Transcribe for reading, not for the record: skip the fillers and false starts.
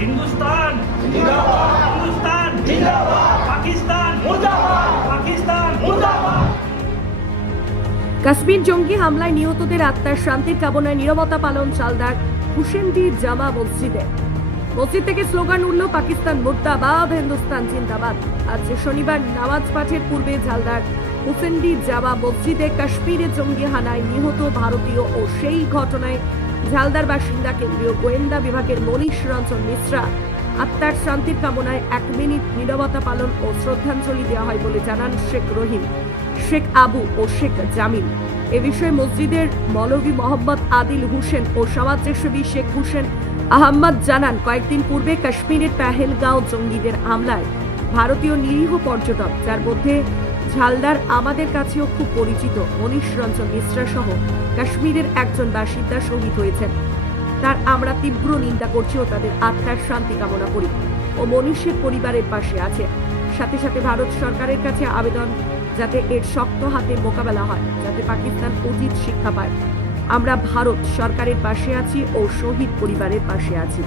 हिंदुस्तान जिंदाबाद हिंदुस्तान जिंदाबाद पाकिस्तान मुर्दाबाद पाकिस्तान मुर्दाबाद। কাশ্মীর জঙ্গি হামলায় নিহতদের আত্মার শান্তির কামনায় নীরবতা পালন চালদার হুসেনদি জামা মসজিদে। মসজিদ থেকে স্লোগান উঠল পাকিস্তান মুর্দাবাদ হিন্দুস্তান জিন্দাবাদ। আজ শনিবার নামাজ পাঠের পূর্বে ঝালদার হুসেনদি জামা মসজিদে কাশ্মীরে জঙ্গি হানায় নিহত ভারতীয় ও সেই ঘটনায় ঝালদার বাসিন্দা কেন্দ্রীয় গোয়েন্দা বিভাগের মনীষ রঞ্জন মিশ্রা আত্মার শান্তির কামনায় 1 মিনিট নীরবতা পালন ও শ্রদ্ধাঞ্জলি দেওয়া হয় বলে জানান শেখ রহিম, শেখ আবু ও শেখ জামিল। এ বিষয়ে মসজিদের মৌলভী মোহাম্মদ আদিল হোসেন ও সমাজসেবী শেখ হোসেন আহমদ জানান, কয়েকদিন পূর্বে কাশ্মীরের পেহেলগাঁও জঙ্গিদের হামলায় ভারতীয় নিরীহ পর্যটক, যার মধ্যে ঝালদার আমাদের কাছেও খুব পরিচিত মনীষ রঞ্জন মিশ্রা সহ কাশ্মীরের একজন বাসিন্দা শহীদ হয়েছেন। তার আমরা তীব্র নিন্দা করছি ও তাদের আত্মার শান্তি কামনা করি ও মনীষের পরিবারের পাশে আছে। সাথে সাথে ভারত সরকারের কাছে আবেদন যাতে এর শক্ত হাতে মোকাবেলা হয়, যাতে পাকিস্তান উচিত শিক্ষা পায়। আমরা ভারত সরকারের পাশে আছি ও শহীদ পরিবারের পাশে আছি।